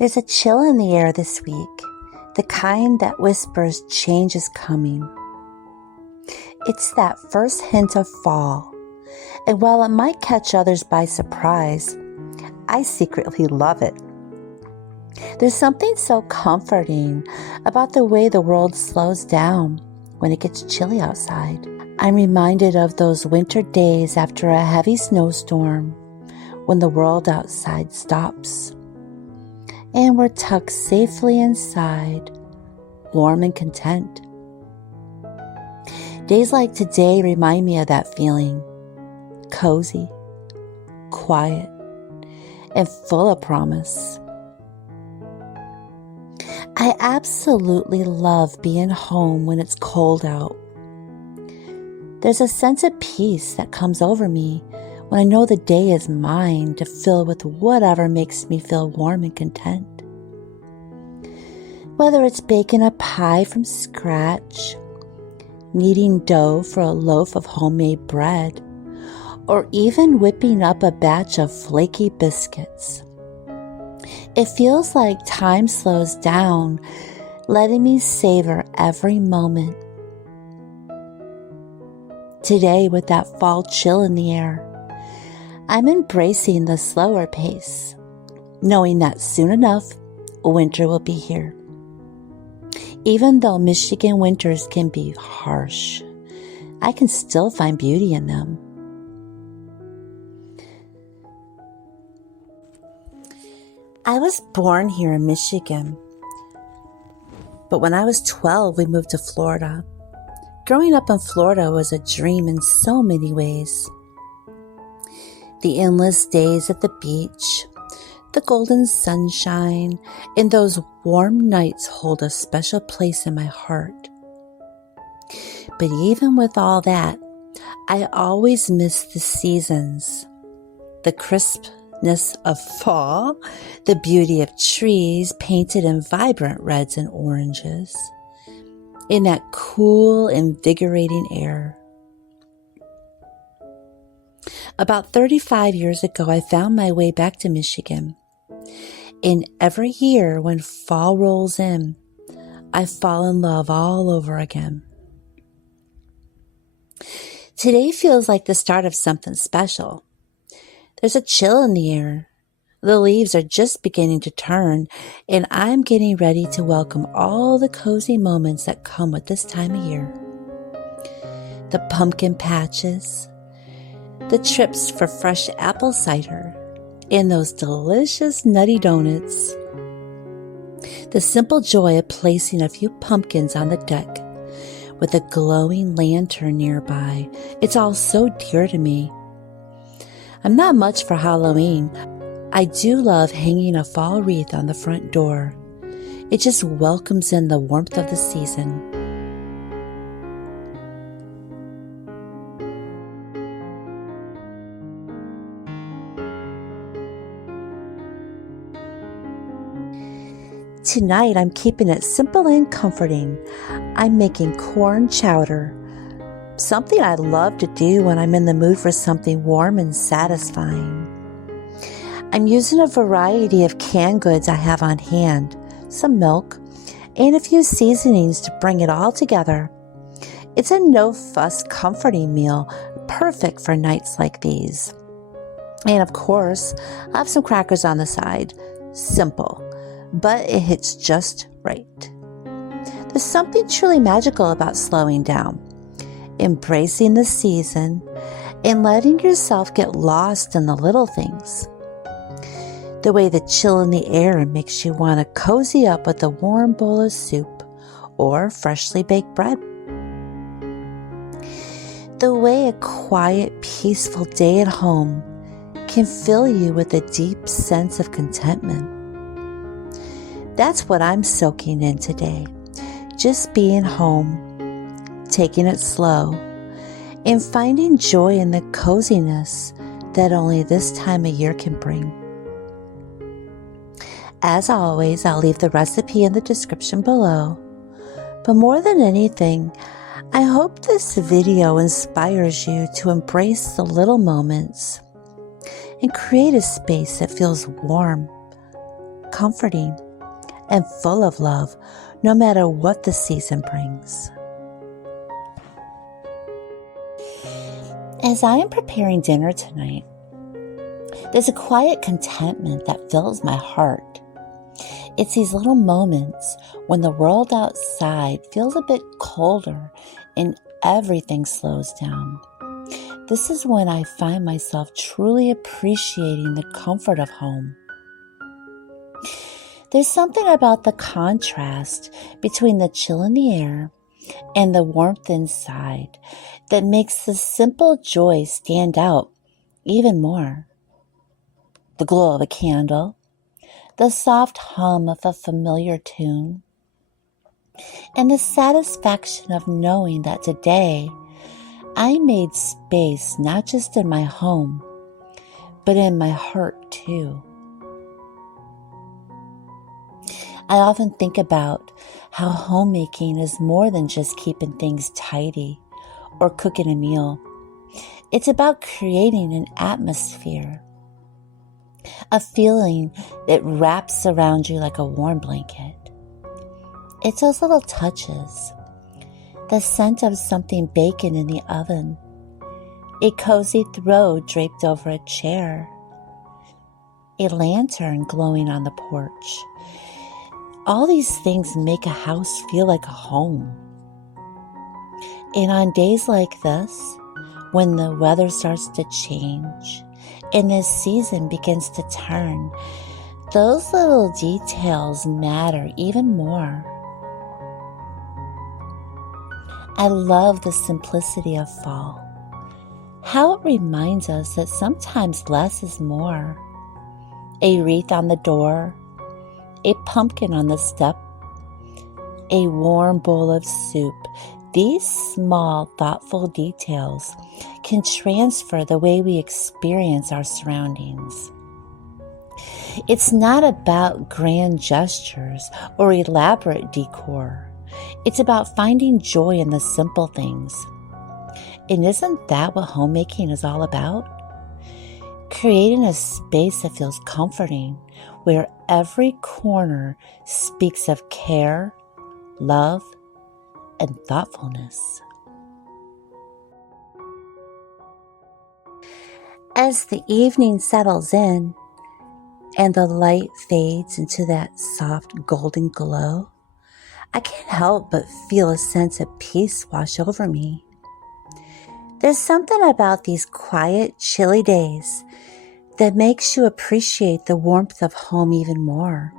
There's a chill in the air this week, the kind that whispers change is coming. It's that first hint of fall, and while it might catch others by surprise, I secretly love it. There's something so comforting about the way the world slows down when it gets chilly outside. I'm reminded of those winter days after a heavy snowstorm when the world outside stops and we're tucked safely inside, warm and content. Days like today remind me of that feeling, cozy, quiet, and full of promise. I absolutely love being home when it's cold out. There's a sense of peace that comes over me when I know the day is mine to fill with whatever makes me feel warm and content. Whether it's baking a pie from scratch, kneading dough for a loaf of homemade bread, or even whipping up a batch of flaky biscuits. It feels like time slows down, letting me savor every moment. Today, with that fall chill in the air, I'm embracing the slower pace, knowing that soon enough, winter will be here. Even though Michigan winters can be harsh, I can still find beauty in them. I was born here in Michigan, but when I was 12, we moved to Florida. Growing up in Florida was a dream in so many ways. The endless days at the beach, the golden sunshine, and those warm nights hold a special place in my heart. But even with all that, I always miss the seasons, the crispness of fall, the beauty of trees painted in vibrant reds and oranges, in that cool, invigorating air. About 35 years ago, I found my way back to Michigan. And every year when fall rolls in, I fall in love all over again. Today feels like the start of something special. There's a chill in the air. The leaves are just beginning to turn, and I'm getting ready to welcome all the cozy moments that come with this time of year. The pumpkin patches, the trips for fresh apple cider, and those delicious nutty donuts. The simple joy of placing a few pumpkins on the deck with a glowing lantern nearby. It's all so dear to me. I'm not much for Halloween. I do love hanging a fall wreath on the front door. It just welcomes in the warmth of the season. Tonight, I'm keeping it simple and comforting. I'm making corn chowder, something I love to do when I'm in the mood for something warm and satisfying. I'm using a variety of canned goods I have on hand, some milk, and a few seasonings to bring it all together. It's a no-fuss, comforting meal, perfect for nights like these. And of course, I have some crackers on the side. Simple, but it hits just right. There's something truly magical about slowing down, embracing the season, and letting yourself get lost in the little things. The way the chill in the air makes you want to cozy up with a warm bowl of soup or freshly baked bread. The way a quiet, peaceful day at home can fill you with a deep sense of contentment. That's what I'm soaking in today. Just being home, taking it slow, and finding joy in the coziness that only this time of year can bring. As always, I'll leave the recipe in the description below. But more than anything, I hope this video inspires you to embrace the little moments and create a space that feels warm, comforting, and full of love, no matter what the season brings. As I am preparing dinner tonight, there's a quiet contentment that fills my heart. It's these little moments when the world outside feels a bit colder and everything slows down. This is when I find myself truly appreciating the comfort of home. There's something about the contrast between the chill in the air and the warmth inside that makes the simple joy stand out even more. The glow of a candle, the soft hum of a familiar tune, and the satisfaction of knowing that today I made space not just in my home, but in my heart too. I often think about how homemaking is more than just keeping things tidy or cooking a meal. It's about creating an atmosphere, a feeling that wraps around you like a warm blanket. It's those little touches, the scent of something baking in the oven, a cozy throw draped over a chair, a lantern glowing on the porch. All these things make a house feel like a home. And on days like this, when the weather starts to change and this season begins to turn, those little details matter even more. I love the simplicity of fall, how it reminds us that sometimes less is more. A wreath on the door, a pumpkin on the step, a warm bowl of soup. These small, thoughtful details can transfer the way we experience our surroundings. It's not about grand gestures or elaborate decor. It's about finding joy in the simple things. And isn't that what homemaking is all about? Creating a space that feels comforting, where every corner speaks of care, love, and thoughtfulness. As the evening settles in and the light fades into that soft golden glow, I can't help but feel a sense of peace wash over me. There's something about these quiet, chilly days that makes you appreciate the warmth of home even more.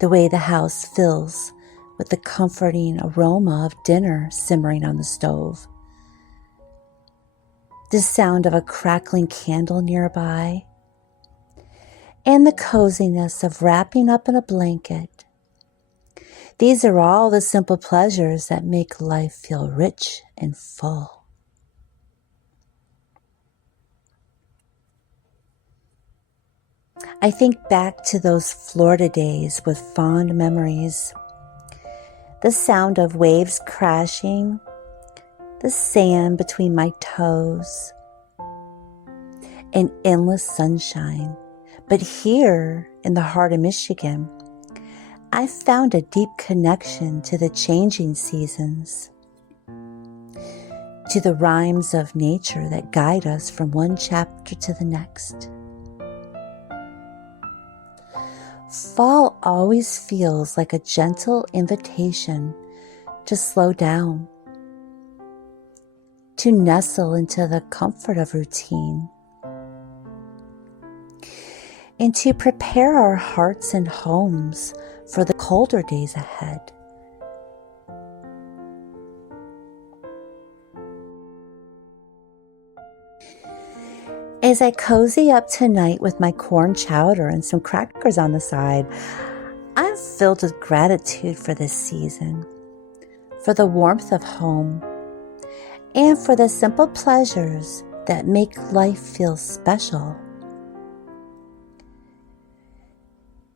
The way the house fills with the comforting aroma of dinner simmering on the stove. The sound of a crackling candle nearby. And the coziness of wrapping up in a blanket. These are all the simple pleasures that make life feel rich and full. I think back to those Florida days with fond memories. The sound of waves crashing, the sand between my toes, and endless sunshine. But here in the heart of Michigan, I found a deep connection to the changing seasons, to the rhymes of nature that guide us from one chapter to the next. Fall always feels like a gentle invitation to slow down, to nestle into the comfort of routine, and to prepare our hearts and homes for the colder days ahead. As I cozy up tonight with my corn chowder and some crackers on the side, I'm filled with gratitude for this season, for the warmth of home, and for the simple pleasures that make life feel special.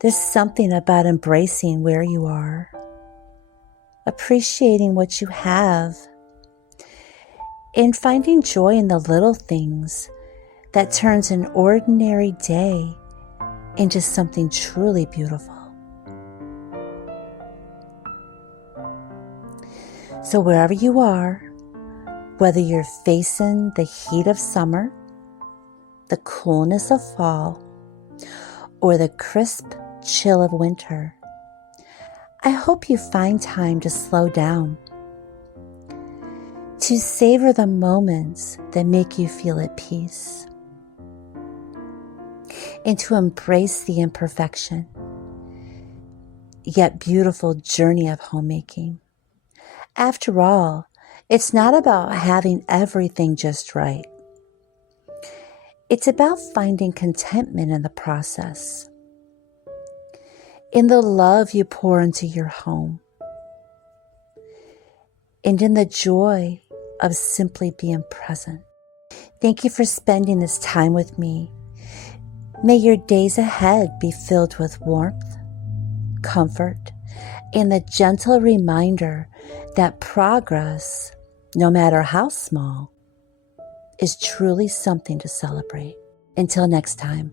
There's something about embracing where you are, appreciating what you have, and finding joy in the little things that turns an ordinary day into something truly beautiful. So wherever you are, whether you're facing the heat of summer, the coolness of fall, or the crisp chill of winter, I hope you find time to slow down, to savor the moments that make you feel at peace, and to embrace the imperfection, yet beautiful journey of homemaking. After all, it's not about having everything just right. It's about finding contentment in the process, in the love you pour into your home, and in the joy of simply being present. Thank you for spending this time with me. May your days ahead be filled with warmth, comfort, and the gentle reminder that progress, no matter how small, is truly something to celebrate. Until next time.